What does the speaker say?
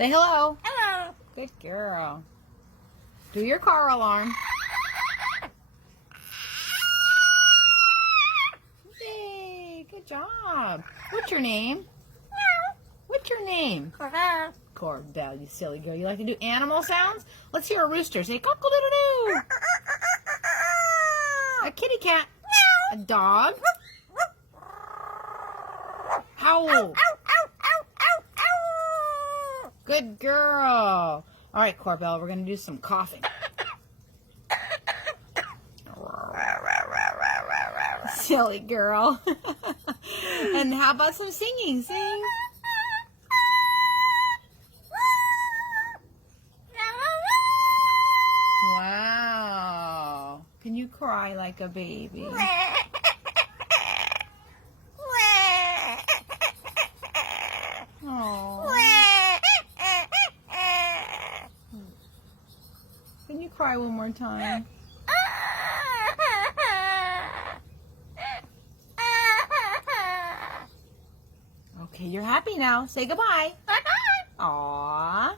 Say hello. Hello. Good girl. Do your car alarm. Yay, good job. What's your name? What's your name? Cordell, you silly girl. You like to do animal sounds? Let's hear a rooster. Say cock-a-doodle-doo. A kitty cat. A dog. Howl. Good girl. All right, Corbell, we're going to do some coughing. Silly girl. And how about some singing? Sing. Wow. Can you cry like a baby? Oh. Can you cry one more time? Okay, you're happy now. Say goodbye. Aww.